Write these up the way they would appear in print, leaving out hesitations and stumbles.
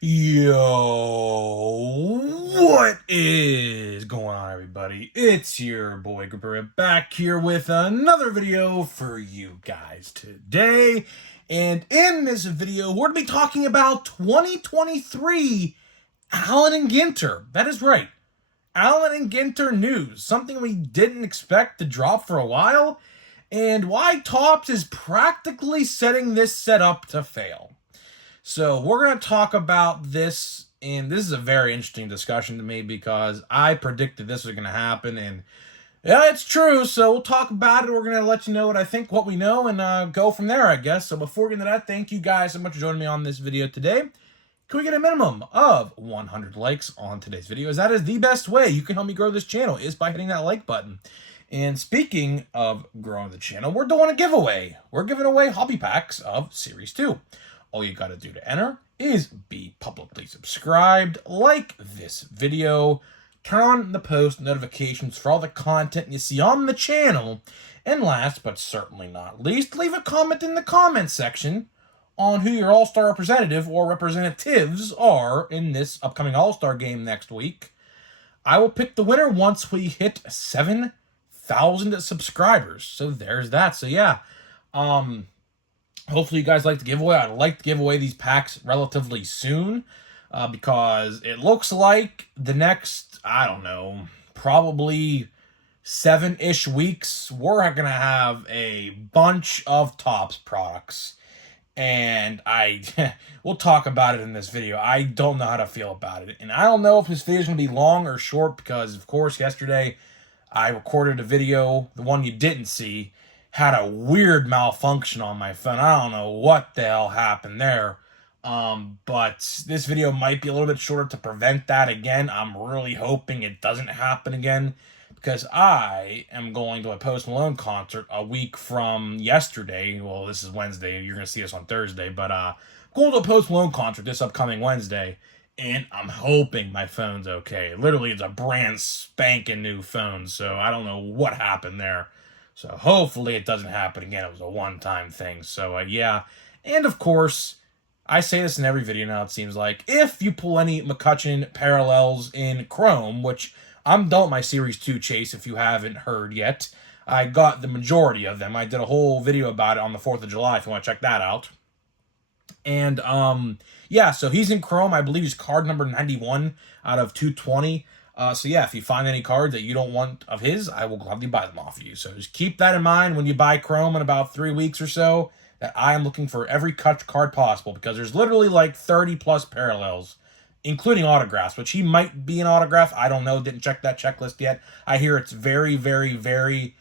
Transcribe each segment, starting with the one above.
Yo, what is going on, everybody? It's your boy Grouper back here with another video for you guys today. And in this video, we're going to be talking about 2023 Allen and Ginter. That is right. Allen and Ginter news, something we didn't expect to drop for a while, and why Topps is practically setting this set up to fail. So we're going to talk about this, and this is a very interesting discussion to me because I predicted this was going to happen, and yeah, it's true. So we'll talk about it. We're going to let you know what I think, what we know, and go from there, I guess. So before we get into that, thank you guys so much for joining me on this video today. Can we get a minimum of 100 likes on today's video? As that is the best way you can help me grow this channel, is by hitting that like button. And speaking of growing the channel, we're doing a giveaway. We're giving away hobby packs of Series 2. All you got to do to enter is be publicly subscribed, like this video, turn on the post notifications for all the content you see on the channel, and last but certainly not least, leave a comment in the comment section on who your All-Star representative or representatives are in this upcoming All-Star game next week. I will pick the winner once we hit 7,000 subscribers. So there's that. So yeah, hopefully you guys like the giveaway. I'd like to give away these packs relatively soon because it looks like the next, I don't know, probably 7-ish weeks, we're going to have a bunch of Topps products. And we'll talk about it in this video. I don't know how to feel about it. And I don't know if this video is going to be long or short because, of course, yesterday I recorded a video, the one you didn't see, had a weird malfunction on my phone. I don't know what the hell happened there. But this video might be a little bit shorter to prevent that again. I'm really hoping it doesn't happen again because I am going to a Post Malone concert a week from yesterday. Well, this is Wednesday. You're going to see us on Thursday. But going to a Post Malone concert this upcoming Wednesday, and I'm hoping my phone's okay. Literally, it's a brand spanking new phone, so I don't know what happened there. So hopefully it doesn't happen again. It was a one-time thing. So yeah. And of course, I say this in every video now, it seems like, if you pull any McCutcheon parallels in Chrome, which I'm done with my Series 2 chase if you haven't heard yet. I got the majority of them. I did a whole video about it on the 4th of July if you want to check that out. And yeah, so he's in Chrome. I believe he's card number 91 out of 220. So yeah, if you find any cards that you don't want of his, I will gladly buy them off of you. So just keep that in mind when you buy Chrome in about 3 weeks or so, that I am looking for every cut card possible because there's literally like 30 plus parallels, including autographs, which he might be an autograph. I don't know. Didn't check that checklist yet. I hear it's very, very, very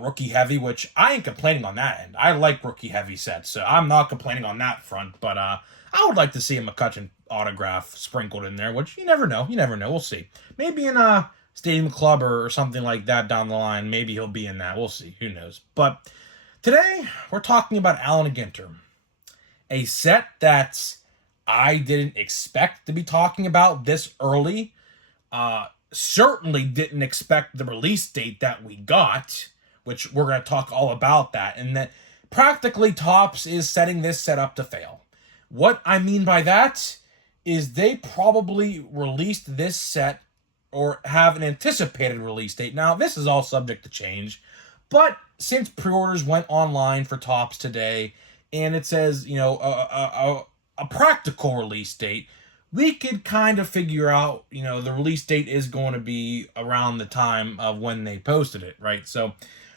rookie heavy, which I ain't complaining on that end. I like rookie heavy sets, so I'm not complaining on that front. But I would like to see a McCutcheon autograph sprinkled in there, which you never know. You never know. We'll see. Maybe in a Stadium Club or something like that down the line. Maybe he'll be in that. We'll see. Who knows? But today, we're talking about Allen and Ginter. A set that's I didn't expect to be talking about this early. Certainly didn't expect the release date that we got, which we're going to talk all about that. And that practically Topps is setting this set up to fail. What I mean by that is they probably released this set or have an anticipated release date. Now, this is all subject to change, but since pre-orders went online for Topps today, and it says, you know, a practical release date, we could kind of figure out, you know, the release date is going to be around the time of when they posted it, right? So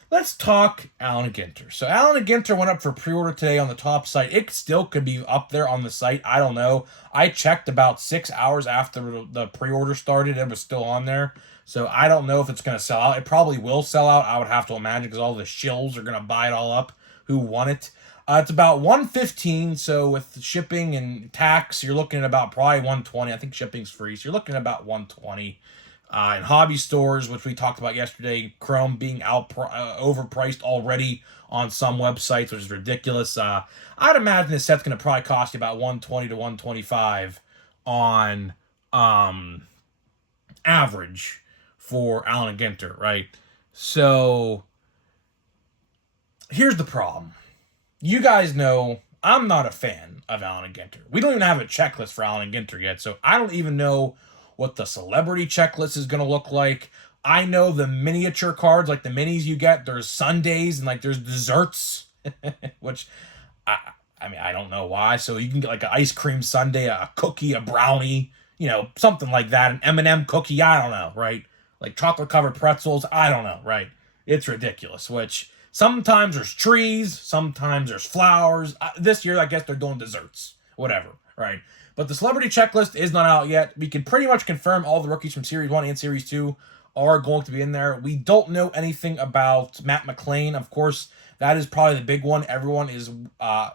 let's talk Allen and Ginter. So Allen and Ginter went up for pre-order today on the Topps site. It still could be up there on the site. I don't know. I checked about 6 hours after the pre-order started. It was still on there. So I don't know if it's going to sell out. It probably will sell out, I would have to imagine, because all the shills are going to buy it all up who want it. It's about $115, so with shipping and tax, you're looking at about probably $120. I think shipping's free, so you're looking at about $120. In hobby stores, which we talked about yesterday, Chrome being overpriced already on some websites, which is ridiculous. I'd imagine this set's going to probably cost you about $120 to $125 on average for Allen and Ginter, right? So here's the problem. You guys know I'm not a fan of Allen and Ginter. We don't even have a checklist for Allen and Ginter yet, so I don't even know what the celebrity checklist is going to look like. I know the miniature cards, like the minis you get, there's sundaes and like there's desserts, which I, I mean, I don't know why. So you can get like an ice cream sundae, a cookie, a brownie, something like that, an M&M cookie. I don't know, right? Like chocolate covered pretzels. I don't know, right? It's ridiculous. Which sometimes there's trees, sometimes there's flowers. This year, I guess they're doing desserts, whatever, right? But the celebrity checklist is not out yet. We can pretty much confirm all the rookies from Series 1 and Series 2 are going to be in there. We don't know anything about Matt McLean. Of course, that is probably the big one. Everyone is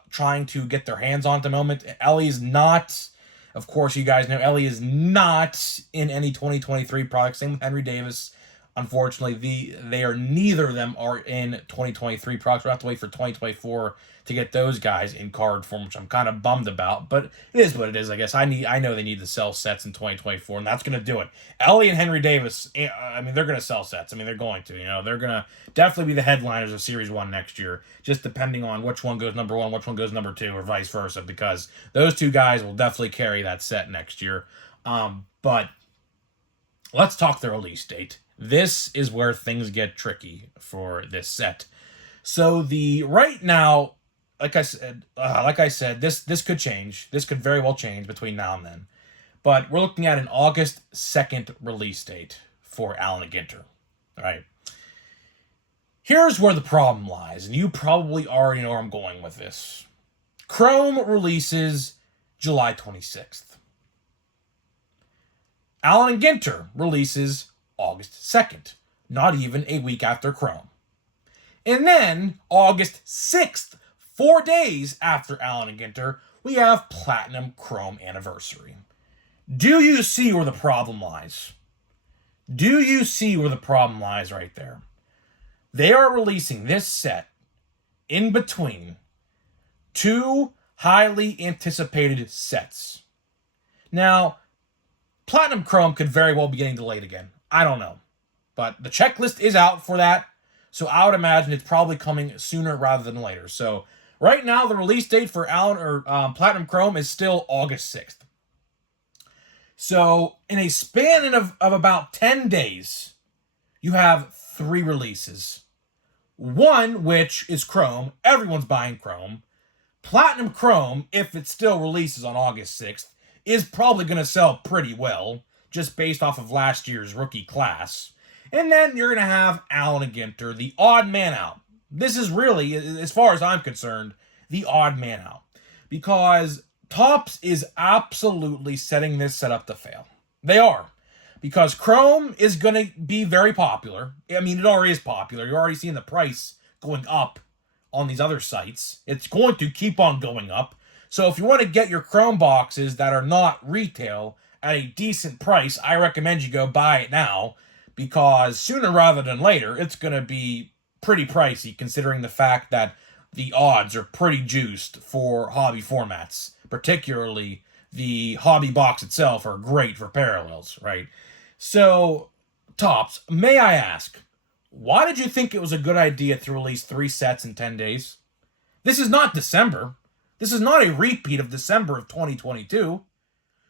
trying to get their hands on at the moment. Ellie is not, of course, you guys know, Ellie is not in any 2023 products. Same with Henry Davis. Unfortunately, neither of them are in 2023 products. We'll have to wait for 2024 to get those guys in card form, which I'm kind of bummed about. But it is what it is, I guess. I know they need to sell sets in 2024, and that's going to do it. Ellie and Henry Davis, I mean, they're going to sell sets. I mean, they're going to. They're going to definitely be the headliners of Series 1 next year, just depending on which one goes number 1, which one goes number 2, or vice versa, because those two guys will definitely carry that set next year. But let's talk the release date. This is where things get tricky for this set. So right now, like I said, this could change. This could very well change between now and then. But we're looking at an August 2nd release date for Allen and Ginter. All right. Here's where the problem lies, and you probably already know where I'm going with this. Chrome releases July 26th. Allen and Ginter releases August 2nd, not even a week after Chrome. And then August 6th, 4 days after Allen and Ginter, we have Platinum Chrome Anniversary. Do you see where the problem lies? Do you see where the problem lies right there? They are releasing this set in between two highly anticipated sets. Now, Platinum Chrome could very well be getting delayed again. I don't know. But the checklist is out for that, so I would imagine it's probably coming sooner rather than later. So right now, the release date for Platinum Chrome is still August 6th. So in a span of about 10 days, you have 3 releases. One, which is Chrome. Everyone's buying Chrome. Platinum Chrome, if it still releases on August 6th, is probably going to sell pretty well, just based off of last year's rookie class. And then you're going to have Allen and Ginter, the odd man out. This is really, as far as I'm concerned, the odd man out. Because Topps is absolutely setting this set up to fail. They are. Because Chrome is going to be very popular. I mean, it already is popular. You're already seeing the price going up on these other sites. It's going to keep on going up. So if you want to get your Chrome boxes that are not retail at a decent price, I recommend you go buy it now, because sooner rather than later, it's going to be pretty pricey, considering the fact that the odds are pretty juiced for hobby formats. Particularly, the hobby box itself are great for parallels, right? So, Topps, may I ask, why did you think it was a good idea to release 3 sets in 10 days? This is not December. This is not a repeat of December of 2022.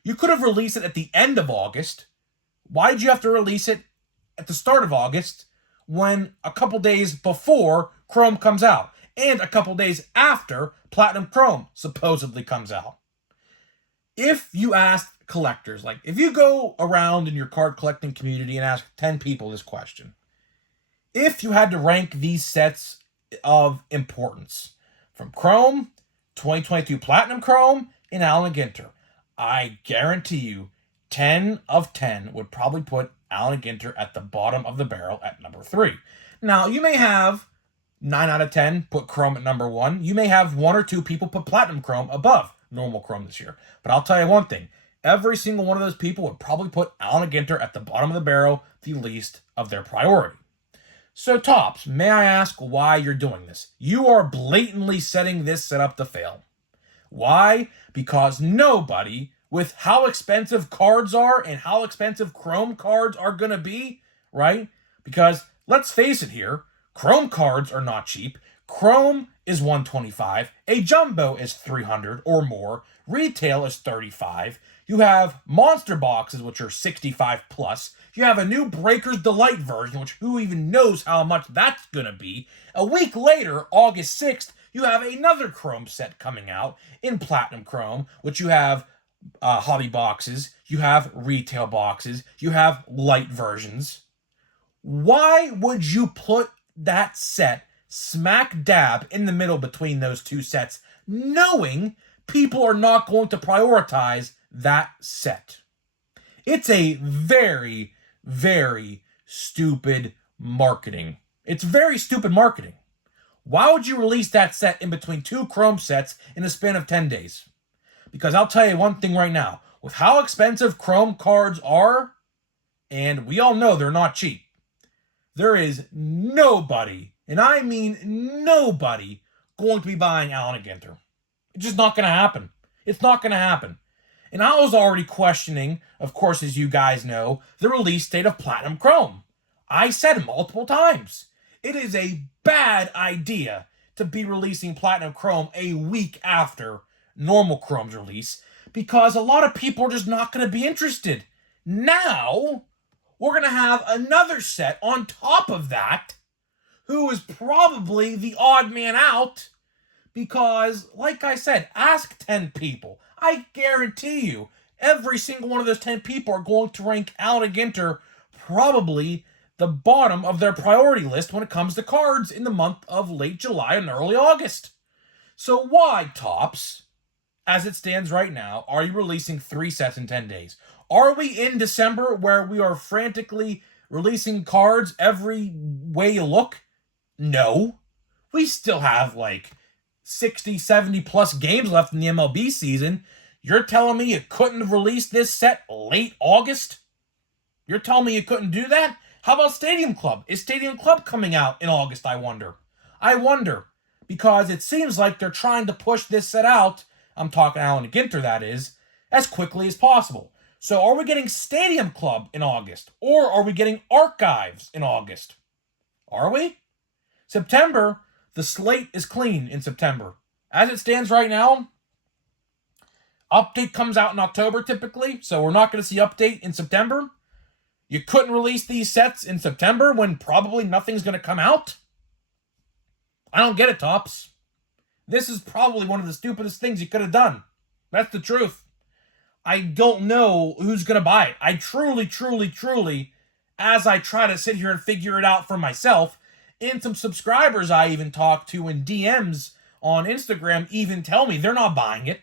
You could have released it at the end of August. Why did you have to release it at the start of August when a couple days before Chrome comes out and a couple days after Platinum Chrome supposedly comes out? If you ask collectors, like if you go around in your card collecting community and ask 10 people this question, if you had to rank these sets of importance from Chrome, 2022 Platinum Chrome, and Allen and Ginter, I guarantee you 10 of 10 would probably put Allen and Ginter at the bottom of the barrel at number 3. Now, you may have 9 out of 10 put Chrome at number 1. You may have 1 or 2 people put Platinum Chrome above normal Chrome this year. But I'll tell you one thing. Every single one of those people would probably put Allen and Ginter at the bottom of the barrel, the least of their priority. So, Topps, may I ask why you're doing this? You are blatantly setting this set up to fail. Why? Because nobody, with how expensive cards are and how expensive Chrome cards are going to be, right? Because, let's face it here, Chrome cards are not cheap. Chrome is 125, a jumbo is 300 or more, retail is 35. You have monster boxes, which are 65 plus. You have a new Breaker's Delight version, which who even knows how much that's gonna be. A week later, August 6th, you have another Chrome set coming out in Platinum Chrome, which you have hobby boxes, you have retail boxes, you have light versions. Why would you put that set smack dab in the middle between those two sets, knowing people are not going to prioritize that set? It's a very, very stupid marketing. It's very stupid marketing. Why would you release that set in between two Chrome sets in the span of 10 days? Because I'll tell you one thing right now. With how expensive Chrome cards are, and we all know they're not cheap, there is nobody, and I mean nobody, going to be buying Allen and Ginter. It's just not going to happen. It's not going to happen. And I was already questioning, of course, as you guys know, the release date of Platinum Chrome. I said multiple times, it is a bad idea to be releasing Platinum Chrome a week after normal Chrome's release, because a lot of people are just not going to be interested. Now, we're going to have another set on top of that, who is probably the odd man out, because, like I said, ask 10 people. I guarantee you, every single one of those 10 people are going to rank Allen and Ginter probably the bottom of their priority list when it comes to cards in the month of late July and early August. So why, Topps, as it stands right now, are you releasing 3 sets in 10 days? Are we in December where we are frantically releasing cards every way you look? No. We still have like 60, 70 plus games left in the MLB season. You're telling me you couldn't have released this set late August? You're telling me you couldn't do that? How about Stadium Club? Is Stadium Club coming out in August, I wonder? I wonder, because it seems like they're trying to push this set out, I'm talking Allen and Ginter, that is, as quickly as possible. So are we getting Stadium Club in August? Or are we getting Archives in August? Are we? September, the slate is clean in September. As it stands right now, Update comes out in October typically, so we're not going to see Update in September. You couldn't release these sets in September when probably nothing's going to come out? I don't get it, Topps. This is probably one of the stupidest things you could have done. That's the truth. I don't know who's going to buy it. I truly, as I try to sit here and figure it out for myself, and some subscribers I even talk to in DMs on Instagram even tell me they're not buying it.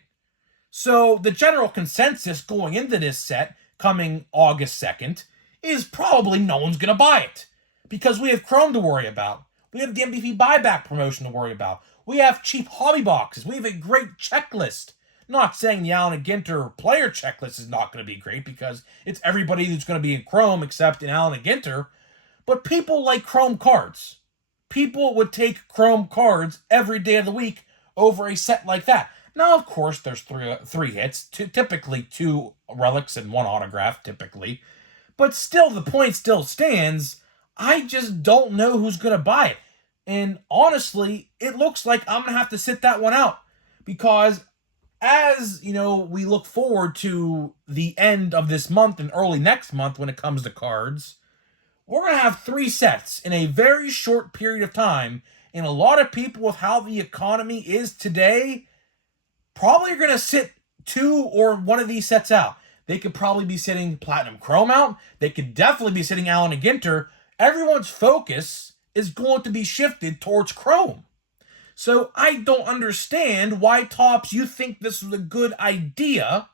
So the general consensus going into this set coming August 2nd is probably no one's going to buy it. Because we have Chrome to worry about. We have the MVP buyback promotion to worry about. We have cheap hobby boxes. We have a great checklist. Not saying the Allen and Ginter player checklist is not going to be great because it's everybody who's going to be in Chrome except in Allen and Ginter. But people like Chrome cards. People would take Chrome cards every day of the week over a set like that. Now, of course, there's three hits, typically 2 relics and 1 autograph, typically. But still, the point still stands. I just don't know who's going to buy it. And honestly, it looks like I'm going to have to sit that one out. Because as, we look forward to the end of this month and early next month when it comes to cards, we're going to have 3 sets in a very short period of time. And a lot of people, with how the economy is today, probably are going to sit 2 or 1 of these sets out. They could probably be sitting Platinum Chrome out. They could definitely be sitting Allen and Ginter. Everyone's focus is going to be shifted towards Chrome. So I don't understand why, Topps, you think this was a good idea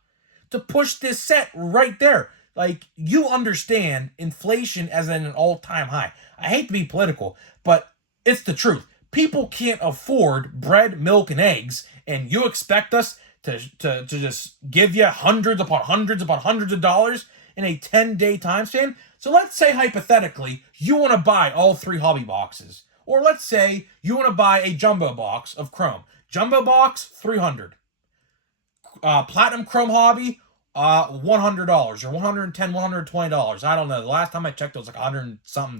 to push this set right there. Like, you understand inflation as at an all-time high. I hate to be political, but it's the truth. People can't afford bread, milk, and eggs, and you expect us to just give you hundreds upon hundreds of dollars in a 10-day time span? So let's say, hypothetically, you want to buy all 3 hobby boxes. Or let's say you want to buy a jumbo box of Chrome. Jumbo box, $300. Platinum Chrome hobby, $100 or $110, $120. I don't know. The last time I checked, it was like $100 something.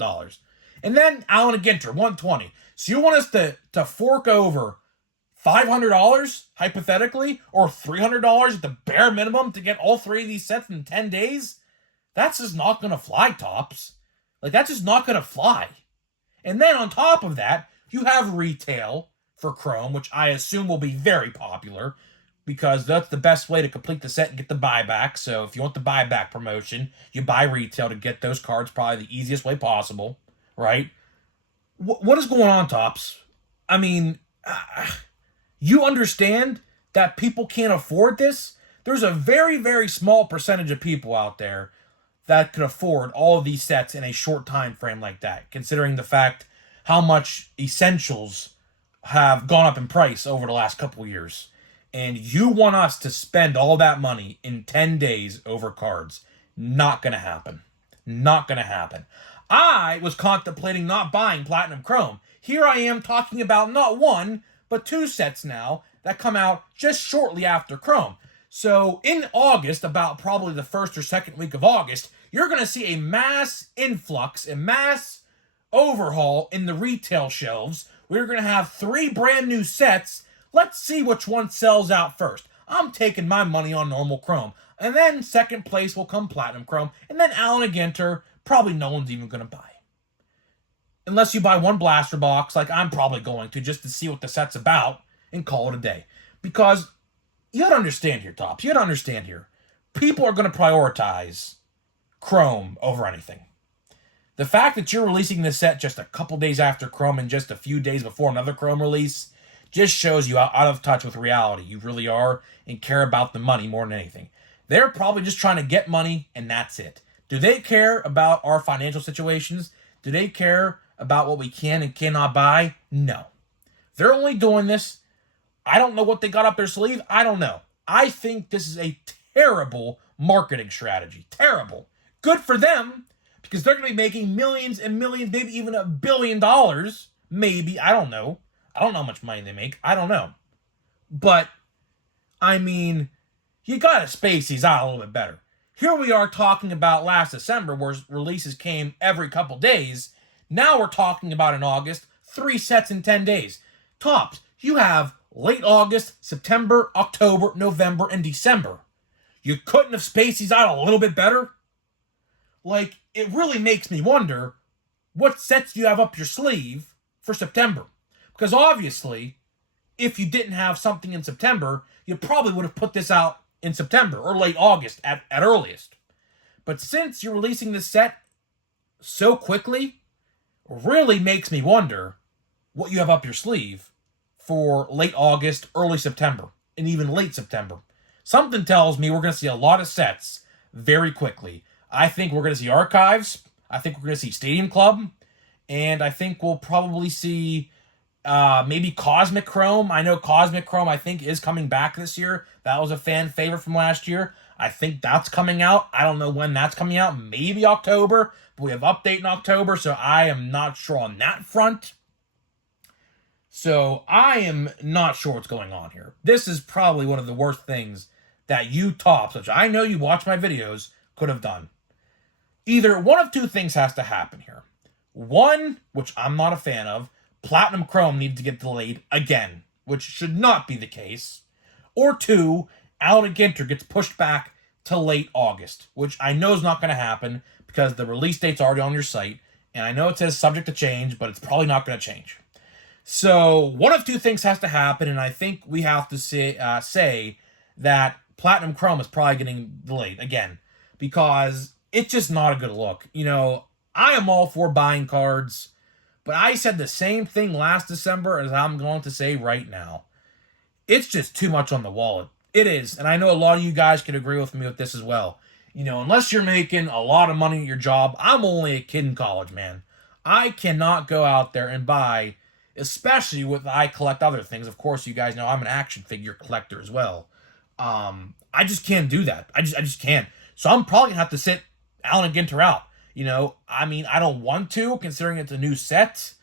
And then Allen and Ginter, $120. So you want us to fork over $500, hypothetically, or $300 at the bare minimum to get all 3 of these sets in 10 days? That's just not going to fly, Topps. Like, that's just not going to fly. And then on top of that, you have retail for Chrome, which I assume will be very popular because that's the best way to complete the set and get the buyback. So if you want the buyback promotion, you buy retail to get those cards probably the easiest way possible, right? What is going on, Topps? I mean, you understand that people can't afford this? There's a very, very small percentage of people out there that could afford all of these sets in a short time frame like that, considering the fact how much essentials have gone up in price over the last couple of years. And you want us to spend all that money in 10 days over cards. Not going to happen. Not going to happen. I was contemplating not buying Platinum Chrome. Here I am talking about not 1, but 2 sets now that come out just shortly after Chrome. So in August, about probably the first or second week of August, you're going to see a mass influx, a mass overhaul in the retail shelves. We're going to have 3 brand new sets. Let's see which one sells out first. I'm taking my money on normal Chrome. And then second place will come Platinum Chrome. And then Allen and Ginter, probably no one's even going to buy. Unless you buy 1 blaster box, like I'm probably going to, just to see what the set's about and call it a day. Because you got to understand here, Topps. You got to understand here. People are going to prioritize Chrome over anything. The fact that you're releasing this set just a couple days after Chrome and just a few days before another Chrome release just shows you how out of touch with reality you really are and care about the money more than anything. They're probably just trying to get money, and that's it. Do they care about our financial situations? Do they care about what we can and cannot buy? No. They're only doing this. I don't know what they got up their sleeve. I don't know. I think this is a terrible marketing strategy. Terrible. Good for them, because they're going to be making millions and millions, maybe even $1 billion. Maybe. I don't know. I don't know how much money they make. I don't know. But, I mean, you got to space these out a little bit better. Here we are talking about last December where releases came every couple days. Now we're talking about in August, 3 sets in 10 days. Topps, you have late August, September, October, November, and December. You couldn't have spaced these out a little bit better? Like, it really makes me wonder, what sets do you have up your sleeve for September? Because obviously, if you didn't have something in September, you probably would have put this out in September or late August at earliest. But since you're releasing this set so quickly, really makes me wonder what you have up your sleeve for late August, early September, and even late September. Something tells me we're going to see a lot of sets very quickly. I think we're going to see Archives. I think we're going to see Stadium Club. And I think we'll probably see maybe Cosmic Chrome. I know Cosmic Chrome, I think, is coming back this year. That was a fan favorite from last year. I think that's coming out. I don't know when that's coming out. Maybe October. But we have update in October, so I am not sure on that front. So I am not sure what's going on here. This is probably one of the worst things that you, Topps, which I know you watch my videos, could have done. Either one of 2 things has to happen here. One, which I'm not a fan of, Platinum Chrome needs to get delayed again, which should not be the case. Or 2, Allen and Ginter gets pushed back to late August, which I know is not going to happen because the release date's already on your site, and I know it says subject to change, but it's probably not going to change. So one of 2 things has to happen, and I think we have to say that Platinum Chrome is probably getting delayed again because it's just not a good look. You know, I am all for buying cards, but I said the same thing last December as I'm going to say right now. It's just too much on the wallet. It is, and I know a lot of you guys can agree with me with this as well. You know, unless you're making a lot of money at your job, I'm only a kid in college, man. I cannot go out there and buy, especially with I collect other things. Of course, you guys know I'm an action figure collector as well. I just can't do that. I just can't. So I'm probably gonna have to sit Allen and Ginter out. You know, I mean, I don't want to, considering it's a new set,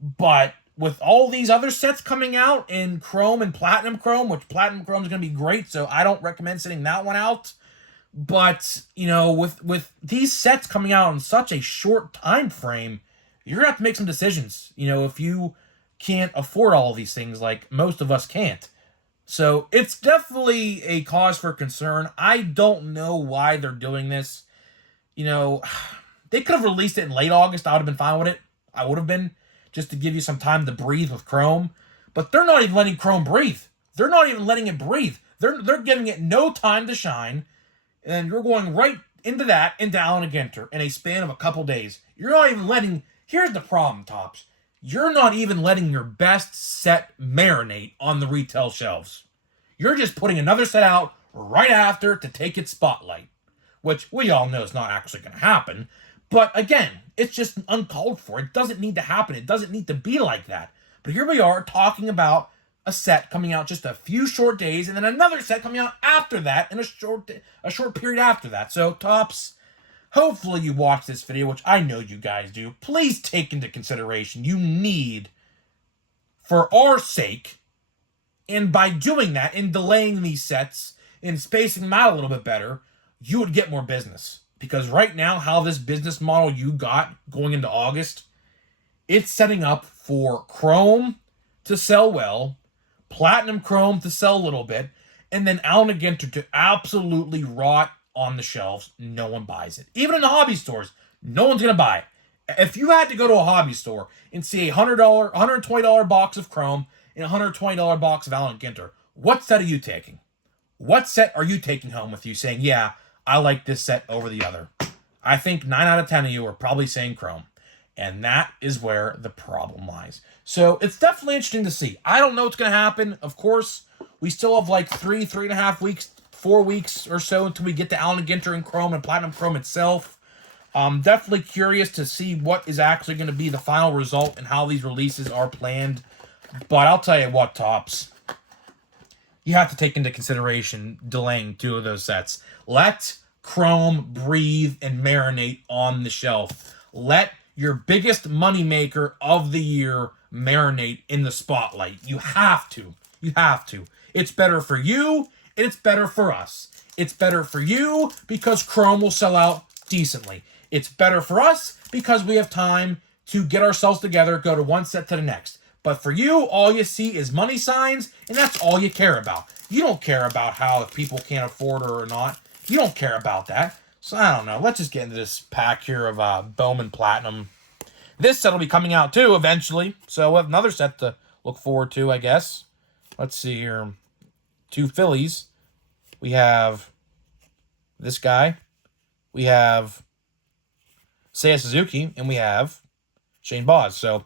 but with all these other sets coming out in Chrome and Platinum Chrome, which Platinum Chrome is going to be great, so I don't recommend sitting that one out. But, you know, with these sets coming out in such a short time frame, you're going to have to make some decisions. You know, if you can't afford all these things like most of us can't. So it's definitely a cause for concern. I don't know why they're doing this. You know, they could have released it in late August. I would have been fine with it. I would have been, just to give you some time to breathe with Chrome. But they're not even letting Chrome breathe. They're not even letting it breathe. They're giving it no time to shine. And you're going right into Allen and Ginter in a span of a couple days. You're not even letting... Here's the problem, Topps. You're not even letting your best set marinate on the retail shelves. You're just putting another set out right after to take its spotlight, which we all know is not actually going to happen. But again, it's just uncalled for. It doesn't need to happen. It doesn't need to be like that. But here we are talking about a set coming out just a few short days, and then another set coming out after that in a short period after that. So, Topps, hopefully you watch this video, which I know you guys do. Please take into consideration you need, for our sake, and by doing that, in delaying these sets, and spacing them out a little bit better, you would get more business. Because right now, how this business model you got going into August, it's setting up for Chrome to sell well, Platinum Chrome to sell a little bit, and then Allen and Ginter to absolutely rot on the shelves. No one buys it. Even in the hobby stores, no one's going to buy it. If you had to go to a hobby store and see a $120 box of Chrome and a $120 box of Allen and Ginter, what set are you taking? What set are you taking home with you saying, yeah, I like this set over the other? I think 9 out of 10 of you are probably saying Chrome. And that is where the problem lies. So it's definitely interesting to see. I don't know what's going to happen. Of course, we still have like 3.5 weeks, 4 weeks or so until we get to Allen and Ginter and Chrome and Platinum Chrome itself. I'm definitely curious to see what is actually going to be the final result and how these releases are planned. But I'll tell you what, Topps, you have to take into consideration delaying 2 of those sets. Let Chrome breathe and marinate on the shelf. Let your biggest moneymaker of the year marinate in the spotlight. You have to. You have to. It's better for you, and it's better for us. It's better for you because Chrome will sell out decently. It's better for us because we have time to get ourselves together, go to one set to the next. But for you, all you see is money signs, and that's all you care about. You don't care about how if people can't afford her or not. You don't care about that. So, I don't know. Let's just get into this pack here of Bowman Platinum. This set will be coming out, too, eventually. So, we'll have another set to look forward to, I guess. Let's see here. 2 Phillies. We have this guy. We have Seiya Suzuki. And we have Shane Baz. So,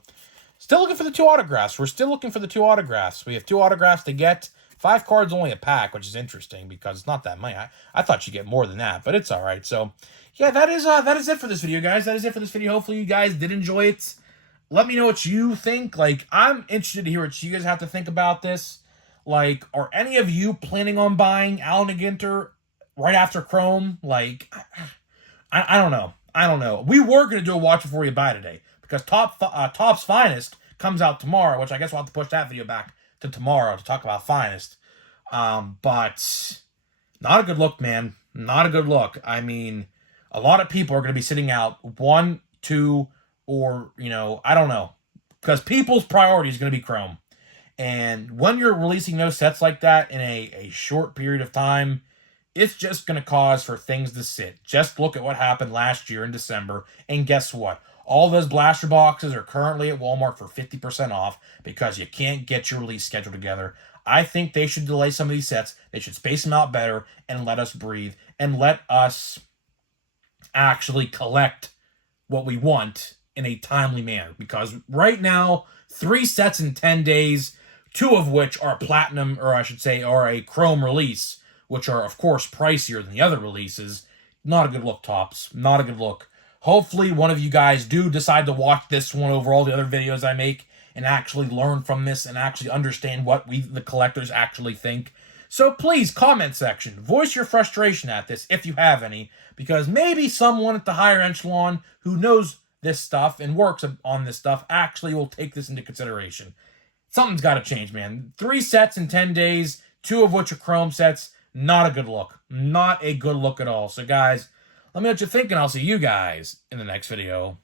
still looking for the 2 autographs. We're still looking for the 2 autographs. We have 2 autographs to get. 5 cards only a pack, which is interesting because it's not that many. I thought you'd get more than that, but it's all right. So, yeah, that is it for this video, guys. That is it for this video. Hopefully, you guys did enjoy it. Let me know what you think. Like, I'm interested to hear what you guys have to think about this. Like, are any of you planning on buying Allen and Ginter right after Chrome? Like, I don't know. I don't know. We were going to do a watch before you buy today because Topps Finest comes out tomorrow, which I guess we'll have to push that video back to tomorrow to talk about Finest. But not a good look, man. Not a good look. I mean, a lot of people are going to be sitting out 1, 2, or, I don't know. Because people's priority is going to be Chrome. And when you're releasing those sets like that in a short period of time, it's just going to cause for things to sit. Just look at what happened last year in December. And guess what? All those blaster boxes are currently at Walmart for 50% off because you can't get your release schedule together. I think they should delay some of these sets. They should space them out better and let us breathe and let us actually collect what we want in a timely manner. Because right now, 3 sets in 10 days, 2 of which are platinum, or I should say are a Chrome release, which are, of course, pricier than the other releases. Not a good look, Topps. Not a good look. Hopefully, one of you guys do decide to watch this one over all the other videos I make and actually learn from this and actually understand what we, the collectors, actually think. So please, comment section, voice your frustration at this, if you have any, because maybe someone at the higher echelon who knows this stuff and works on this stuff actually will take this into consideration. Something's got to change, man. 3 sets in 10 days, 2 of which are Chrome sets. Not a good look. Not a good look at all. So, guys, let me know what you think, and I'll see you guys in the next video.